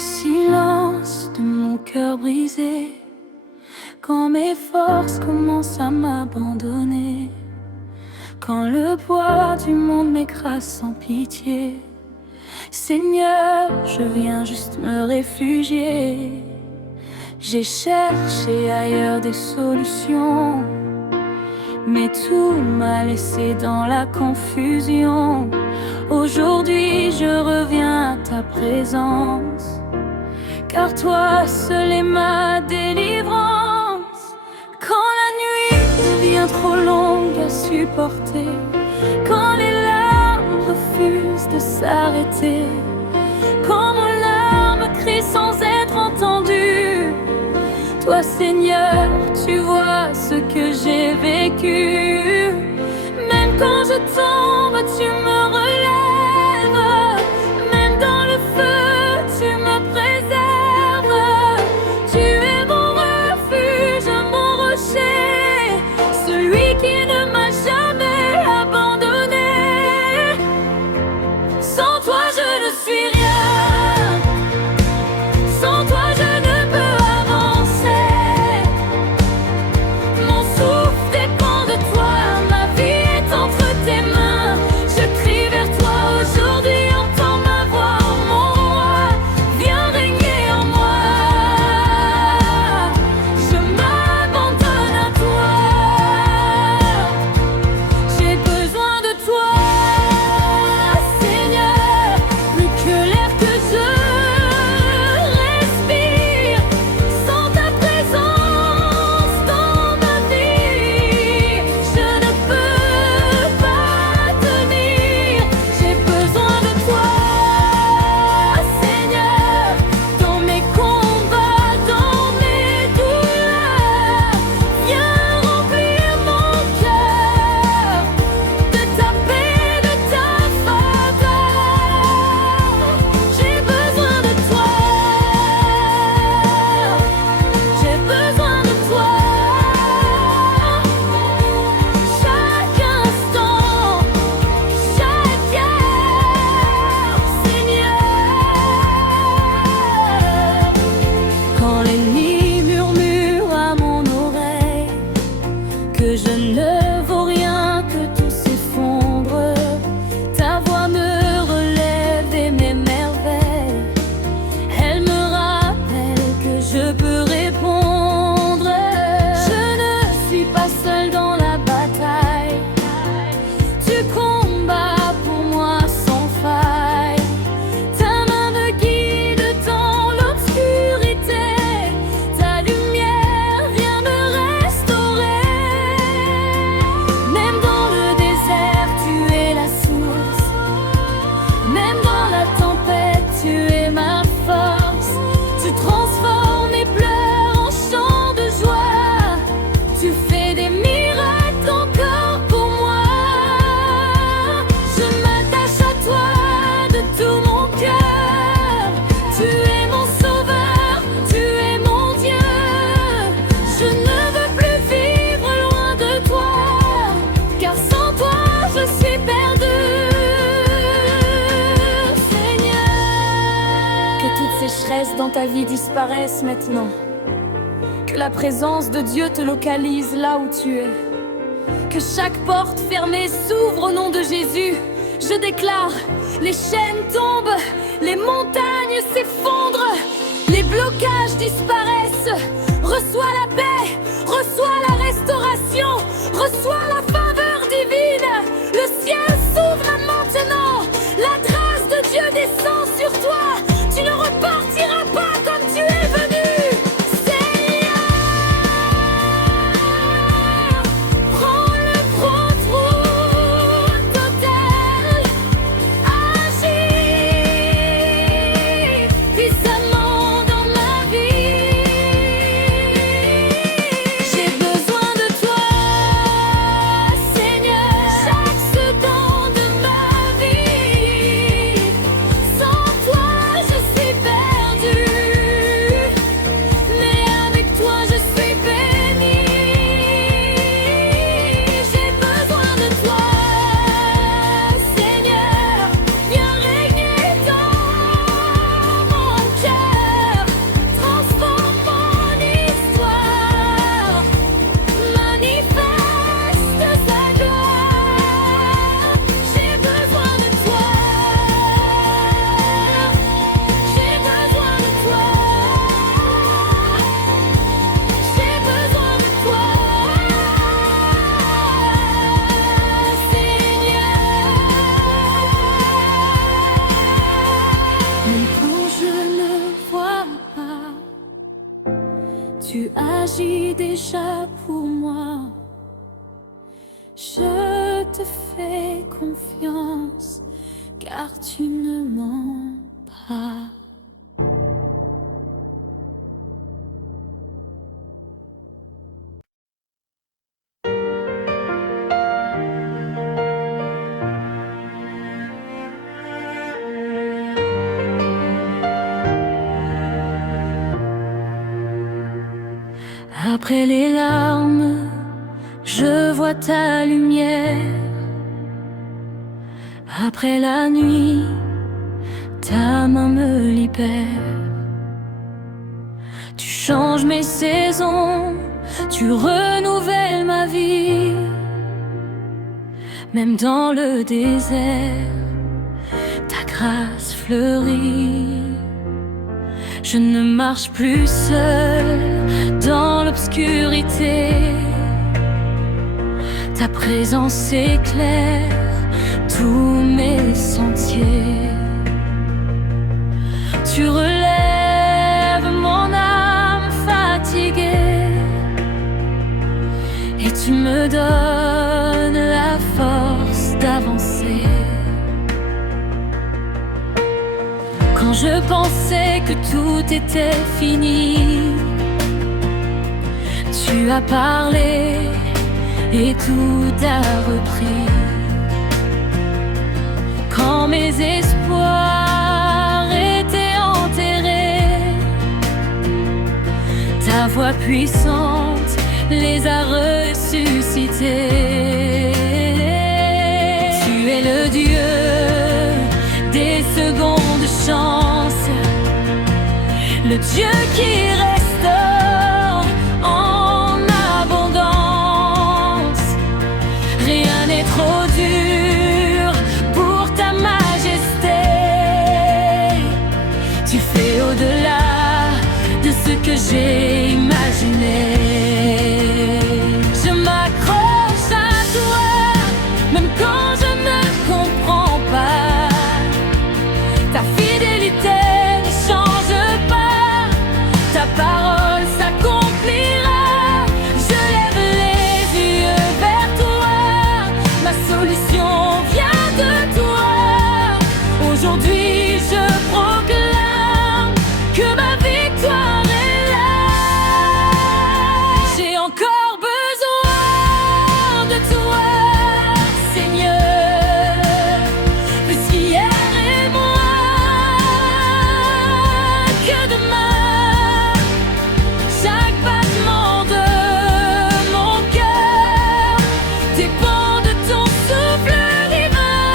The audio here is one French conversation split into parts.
silence de mon cœur brisé, quand mes forces commencent à m'abandonner, quand le poids du monde m'écrase sans pitié, Seigneur, je viens juste me réfugier. J'ai cherché ailleurs des solutions, mais tout m'a laissé dans la confusion. Aujourd'hui je reviens à ta présence, car toi seul est ma délivrance. Quand la nuit devient trop longue à supporter, quand les larmes refusent de s'arrêter, quand mon âme crie sans être entendue, toi Seigneur, tu vois ce que j'ai vécu. Même quand je tombe, tu me relèves. Même dans le feu, tu me préserves. Tu es mon refuge, mon rocher, celui qui ne m'a jamais abandonné. Sans toi, je ne suis rien. Sans toi, je ne peux avancer. Mon souffle dépend de toi, ma vie est entre tes mains. Je crie vers toi aujourd'hui, entends ma voix, oh mon roi, viens régner en moi. Je m'abandonne à toi, j'ai besoin de toi, Seigneur, plus que l'air que je respire. Sans ta présence dans ma vie, je ne peux pas tenir. J'ai besoin de toi, Seigneur, dans mes combats, dans mes douleurs. Viens remplir mon cœur de ta paix, de ta faveur. J'ai besoin de toi, j'ai besoin de toi. Chaque instant, chaque heure, Seigneur. Quand l'ennemi murmure à mon oreille que je ne vaux rien, que tout s'effondre, ta voix me relève et m'émerveille. Elle me rappelle que je peux répondre. Je ne suis pas seule dans la bataille. Tu combats pour moi sans faille. Ta main me guide dans l'obscurité. Ta lumière vient me restaurer. Même dans le désert, tu es la source. Même dans la tempête, tu es ma force. Tu transformes mes pleurs en chants de joie. Tu fais des miracles encore pour moi. Je m'attache à toi de tout mon cœur. Tu es mon sauveur, tu es mon Dieu. Je ne veux plus vivre loin de toi, car sans toi je suis perdue. Seigneur, que toute sécheresse dans ta vie disparaisse maintenant. Que la présence de Dieu te localise là où tu es. Que chaque porte fermée s'ouvre au nom de Jésus. Je déclare, les chaînes tombent, les montagnes s'effondrent, les blocages disparaissent. Reçois la paix, reçois la restauration, reçois la faveur divine. Le ciel s'ouvre maintenant, la grâce de Dieu descend sur toi. Tu ne repartiras pas comme tu es venu. Seigneur, prends le contrôle total. Agis puissamment dans ma vie. J'ai besoin de toi, agis déjà pour moi. Je te fais confiance, car tu ne mens pas. Après les larmes, je vois ta lumière. Après la nuit, ta main me libère. Tu changes mes saisons, tu renouvelles ma vie. Même dans le désert, ta grâce fleurit. Je ne marche plus seule dans l'obscurité. Ta présence éclaire tous mes sentiers. Tu relèves mon âme fatiguée et tu me donnes la force d'avancer. Quand je pensais que tout était fini, tu as parlé et tout a repris. Quand mes espoirs étaient enterrés, ta voix puissante les a ressuscités. Tu es le Dieu des secondes chances, le Dieu qui restaure en abondance. Rien n'est trop dur pour ta majesté. Tu fais au-delà de ce que j'ai imaginé. Je m'accroche à toi, même quand je ne comprends pas. Ta fidélité ne change pas, ta parole s'accomplira. Je lève les yeux vers toi, ma solution vient de toi. Aujourd'hui je proclame que ma victoire est là. J'ai encore besoin de toi, Seigneur, plus qu'hier et moins que demain. Chaque battement de mon cœur dépend de ton souffle divin.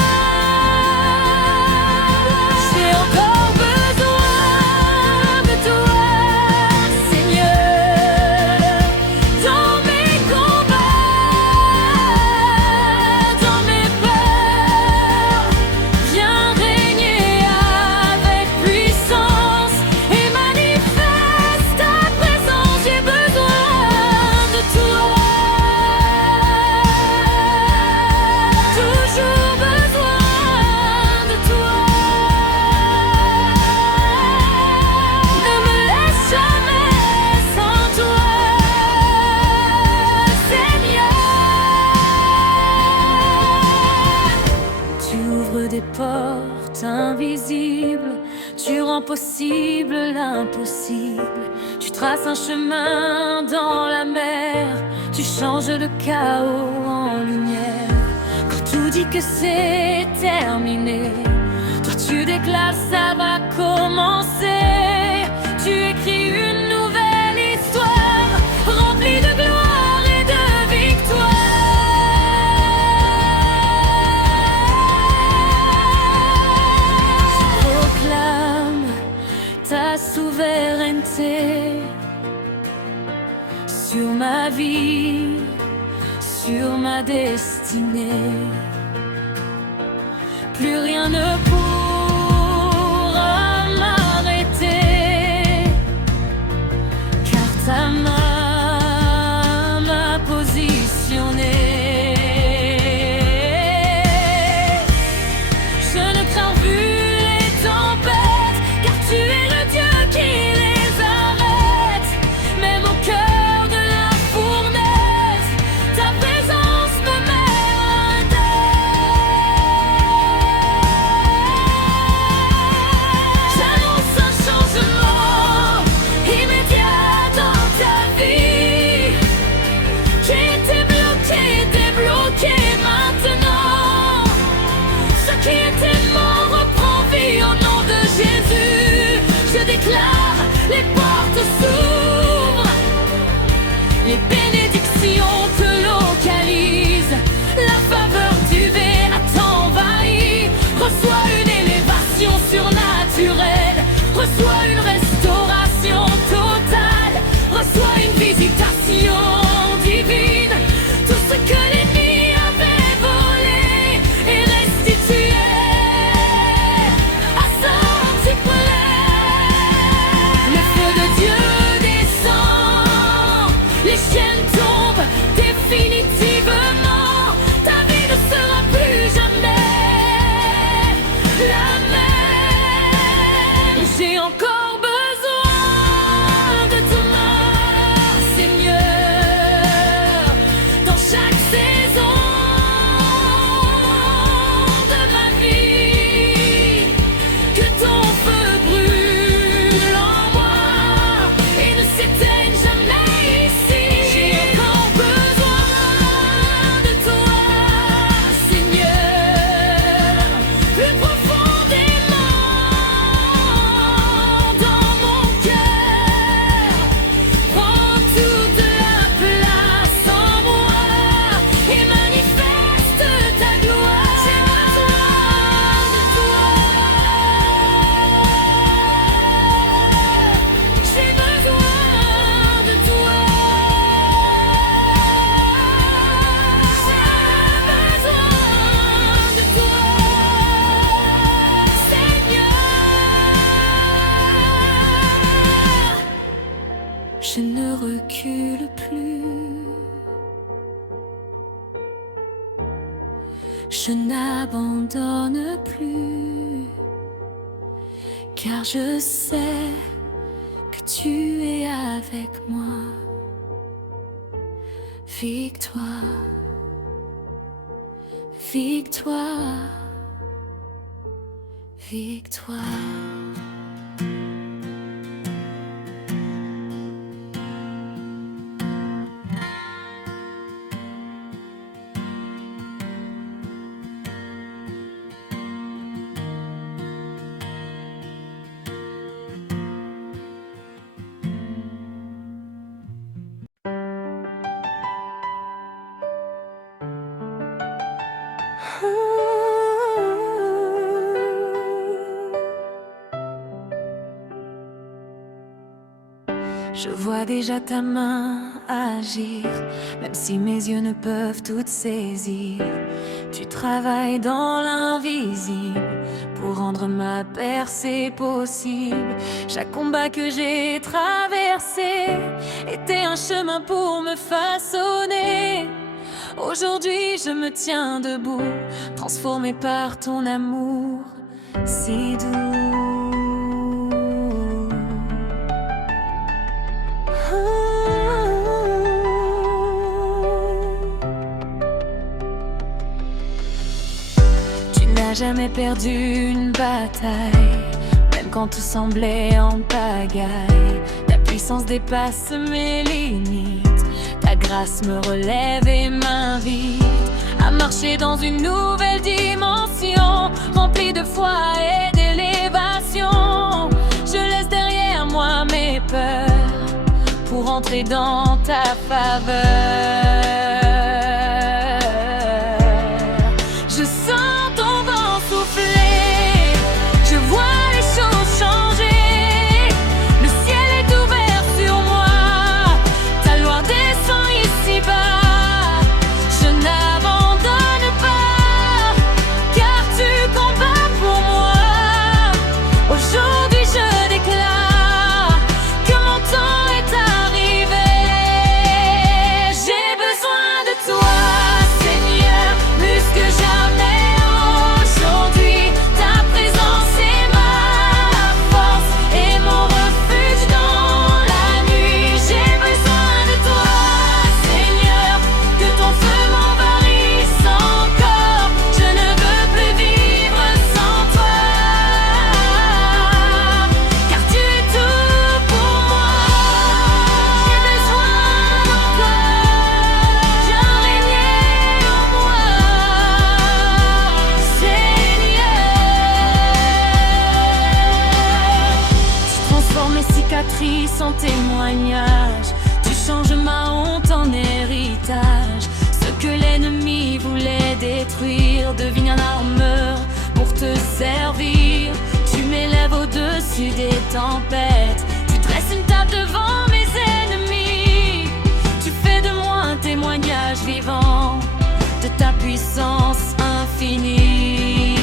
J'ai encore besoin de toi, Seigneur, dans mes combats, dans mes peurs. Viens régner avec puissance et manifeste ta présence. J'ai besoin de toi, toujours besoin de toi. Ne me laisse jamais sans toi, Seigneur. Tu ouvres des portes invisibles, tu rends possible l'impossible. Tu traces un chemin dans la mer, tu changes le chaos en lumière. Quand tout dit que c'est terminé, toi tu déclares ça va commencer. Tu écris une nouvelle histoire remplie de gloire et de victoire. Je proclame ta souveraineté sur ma vie, sur ma destinée. Plus rien ne pourra m'arrêter, car ta main m'a positionné. Je ne crains plus les tempêtes, car tu es le Dieu qui les arrête. Mais mon cœur tes morts reprend vie au nom de Jésus. Je déclare, les portes s'ouvrent, les bénédictions te localisent, la faveur du Verre t'envahit. Reçois une élévation surnaturelle, reçois une restauration totale, reçois une visitation divine. Tout ce que l'ennemi avait volé est restitué à centuplé. Le feu de Dieu descend, les chaînes tombent définitivement. Ta vie ne sera plus jamais la même. J'ai encore besoin de toi, Seigneur, dans chaque saison de ma vie. Que ton feu brûle en moi et ne s'éteigne jamais ici. J'ai encore besoin de toi, Seigneur, plus profondément dans mon cœur. Prends toute la place en moi et manifeste ta gloire. J'ai besoin de toi. J'ai besoin de toi. J'ai besoin de toi, Seigneur. Je ne recule plus, je n'abandonne plus, car je sais que tu es avec moi. Victoire, victoire, victoire. Je vois déjà ta main agir, même si mes yeux ne peuvent tout saisir. Tu travailles dans l'invisible pour rendre ma percée possible. Chaque combat que j'ai traversé était un chemin pour me façonner. Aujourd'hui je me tiens debout, transformé par ton amour si doux. Tu n'as jamais perdu une bataille, même quand tout semblait en pagaille. Ta puissance dépasse mes limites, ta grâce me relève et m'invite à marcher dans une nouvelle dimension, remplie de foi et d'élévation. Je laisse derrière moi mes peurs pour entrer dans ta faveur. Je sens ton vent souffler, je vois les choses changer. Le ciel est ouvert sur moi, ta gloire descend ici-bas. Je n'abandonne pas, car tu combats pour moi. Aujourd'hui je déclare que mon temps est arrivé. J'ai parti sans témoignage. Tu changes ma honte en héritage. Ce que l'ennemi voulait détruire devient une armure pour te servir. Tu m'élèves au-dessus des tempêtes. Tu dresses une table devant mes ennemis. Tu fais de moi un témoignage vivant de ta puissance infinie.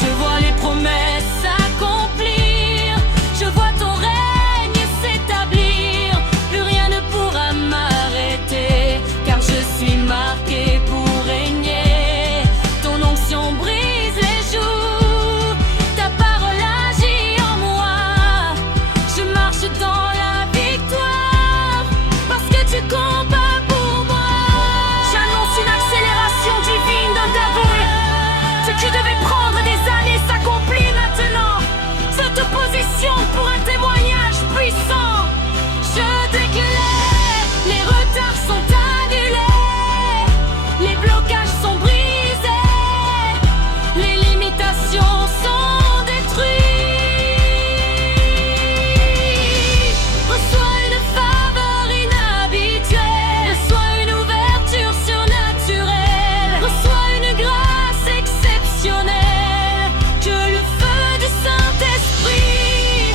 Je vois les promesses s'accomplir. Je vois ton règne s'établir. Plus rien ne pourra m'arrêter, car je suis marqué pour régner. Ton onction brise les joues. Ta parole agit en moi. Je marche dans la victoire parce que tu combats pour moi. J'annonce une accélération divine dans ta vie. Ce qui devait prendre des années s'accomplit maintenant. Cette opposition pour un témoignage puissant. Je déclare, les retards sont annulés, les blocages sont brisés, les limitations sont détruites. Reçois une faveur inhabituelle, reçois une ouverture surnaturelle, reçois une grâce exceptionnelle. Que le feu du Saint-Esprit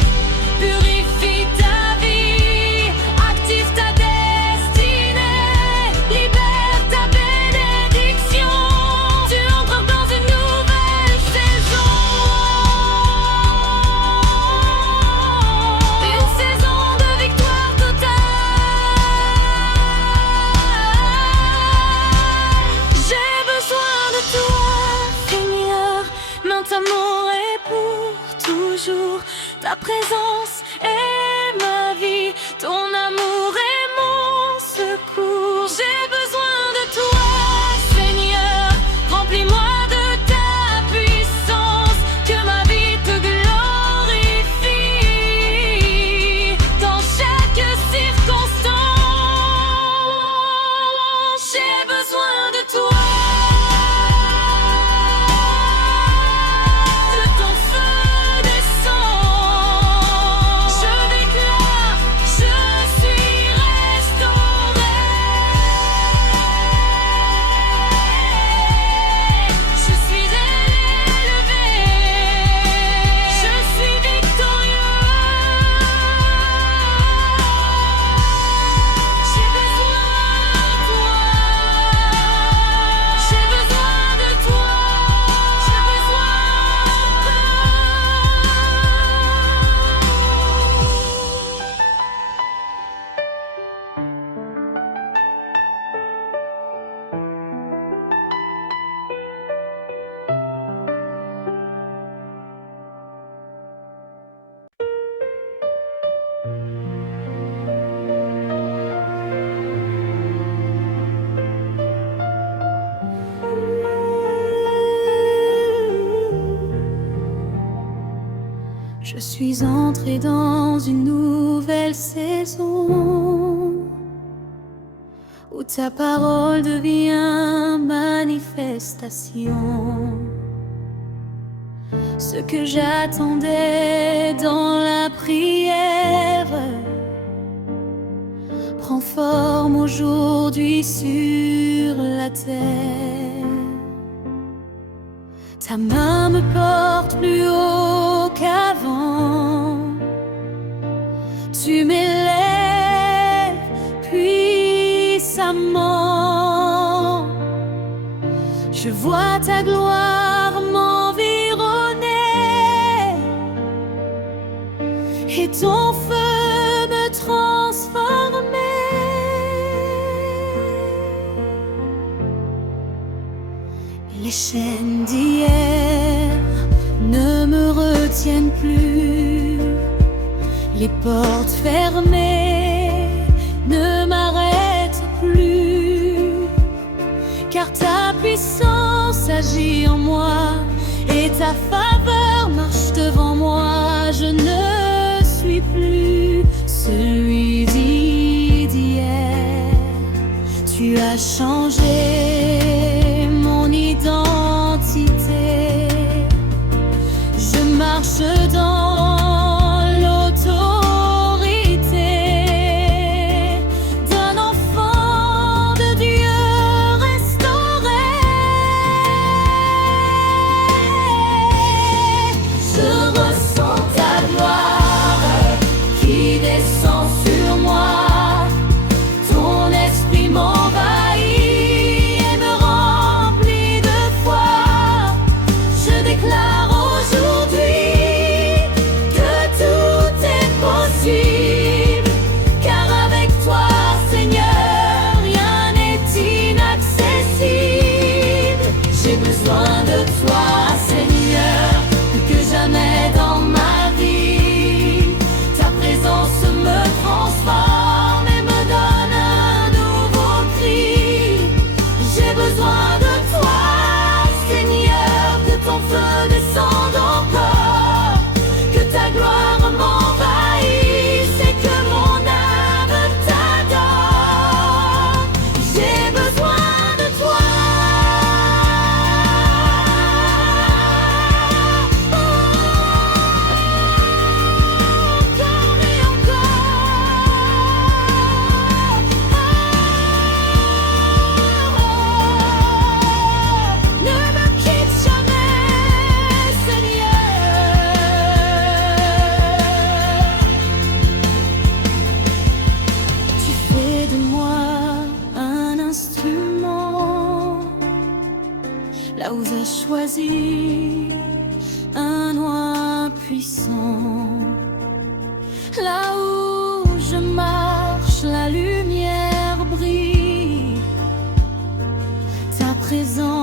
purifie ta vie, active ta destinée, libère ta bénédiction. Tu entres dans une nouvelle saison, une saison de victoire totale. J'ai besoin de toi, Seigneur. Mon amour est pour toujours. Ta présence est ma vie. Ton amour est mon secours. J'ai besoin de toi, Seigneur. Remplis-moi de ta puissance. Que ma vie te glorifie dans chaque circonstance. J'ai besoin de toi. Que ton feu descend. Je déclare, je suis restauré. Je suis élevé. Je suis victorieux. J'ai besoin de toi. J'ai besoin de toi. J'ai besoin Je suis entrée dans une nouvelle saison où ta parole devient manifestation. Ce que j'attendais dans la prière prend forme aujourd'hui sur la terre. Ta main me porte plus haut qu'avant. Tu m'élèves puissamment. Je vois ta gloire m'environner et ton feu me transformer. Les chaînes d'hier ne me retiennent plus. Les portes fermées ne m'arrêtent plus. Car ta puissance agit en moi et ta faveur marche devant moi. Je ne suis plus celui d'hier. Tu as changé mon identité. marche dans l'autorité d'un enfant de Dieu restauré. Je ressens ta gloire qui descend sur moi. Ton esprit m'envahit et me remplit de foi. Je déclare aujourd'hui que tout est possible, car avec toi, Seigneur, rien n'est inaccessible. J'ai besoin de toi, Seigneur, plus que jamais dans ma vie. Ta présence me transforme et me donne un nouveau cri. J'ai besoin de toi, Seigneur, que ton feu descende encore, que ta gloire m'envahisse et que mon âme t'adore. J'ai besoin de toi. Encore et encore. Ne me quitte jamais, Seigneur. Tu fais de moi un instrument, là où tu as choisi un oin puissant. Là où je marche, la lumière brille. Ta présence